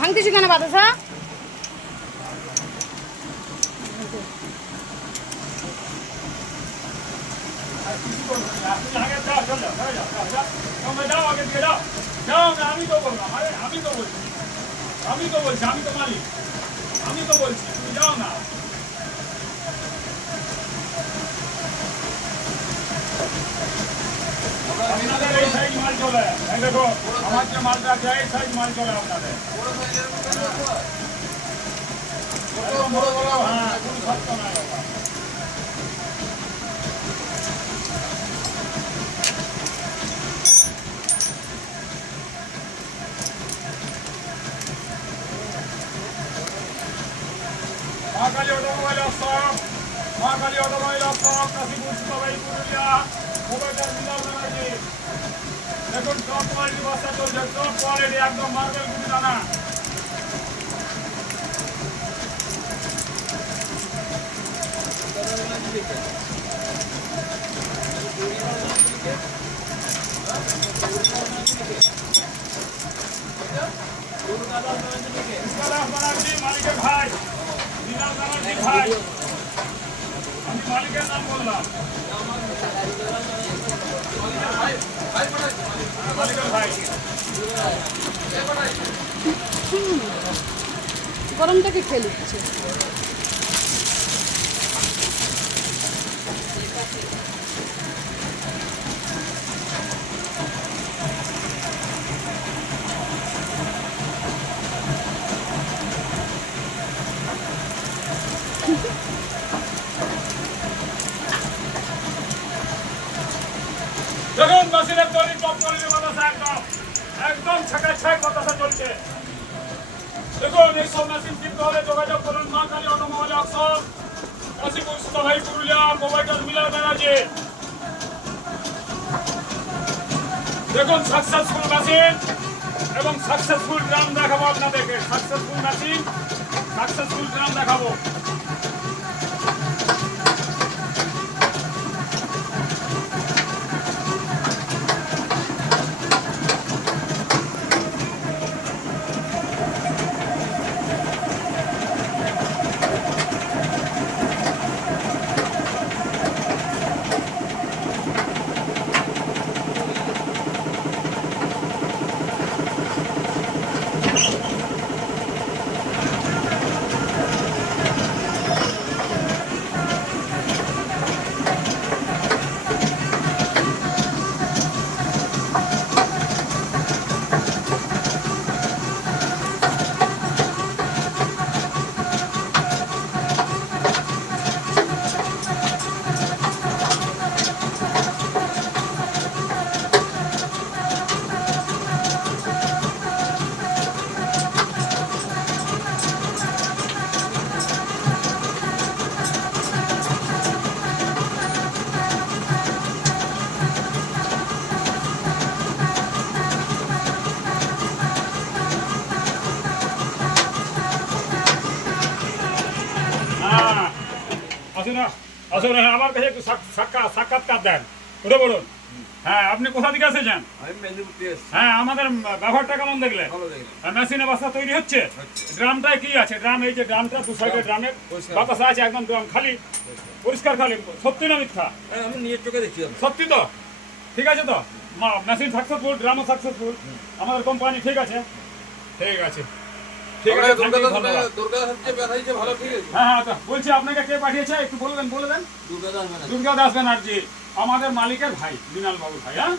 ভাঙতেছি কেন বাতাসা? আমি তো বলছি আমি তো মালিক, আমি তো বলছি তুমি যাও না। আপনাদের এই সাইজ মাল চলে, দেখো আমার যে মালটা আছে এই সাইজ মাল চলে আপনাদের। বড় বড় হ্যাঁ কোনো শক্ত নাই। Mahakali automobile of, Mahakali automobile of, Kashipur সবাই পুরুলিয়া মোবাইল টার্মিনাল ব্যানার্জি। দেখুন টপ কোয়ালিটি বস্তা চলছে, টপ কোয়ালিটি একদম মার্বেল গুটি দানা। মালিকের ভাই মৃণাল ব্যানার্জি ভাই, আমি মালিকের নাম বললাম। মালিকের ভাই গরমটাকে খেয়ে নিচ্ছে। দেখুন মেশিনের তৈরি টপ কোয়ালিটির বাতাসা একদম একদম ছাকাছাক বাতাসা চলছে। দেখুন এইসব মেশিন কিনতে হলে যোগাযোগ করুন মহাকালী অটোমোবাইল অফ, কাশীপুর সবাই পুরুলিয়া মোবাইল টার্মিনাল ব্যানার্জি। দেখুন সাকসেসফুল মেশিন এবং সাকসেসফুল ড্রাম দেখাবো আপনাদেরকে। সাকসেসফুল মেশিন, সাকসেসফুল ড্রাম দেখাবো। আসুন আমার কাছে একটু সাক্ষাৎকার দেন, উঠে বলুন। হ্যাঁ আপনি কোথা থেকে এসেছেন? হ্যাঁ আমাদের ব্যবহারটা কেমন দেখলেন? মেশিনে বাসা তৈরি হচ্ছে, ড্রামটায় কি আছে? ড্রাম এই যে ড্রামটা দু সাইডে ড্রামের বাতাসা আছে, একদম ড্রাম খালি পরিষ্কার খালি। সত্যি না মিথ্যা? আমি নিজের চোখে দেখছি। সত্যি তো? ঠিক আছে তো? মেশিন সাকসেসফুল, ড্রামও সাকসেসফুল, আমাদের কোম্পানি ঠিক আছে। ঠিক আছে ঠিক আছে, হ্যাঁ হ্যাঁ বলছি আপনাকে কে পাঠিয়েছে একটু বলে দেন। দুর্গা দাস ব্যানার্জি আমাদের মালিকের ভাই, মৃণাল বাবু ভাই। হ্যাঁ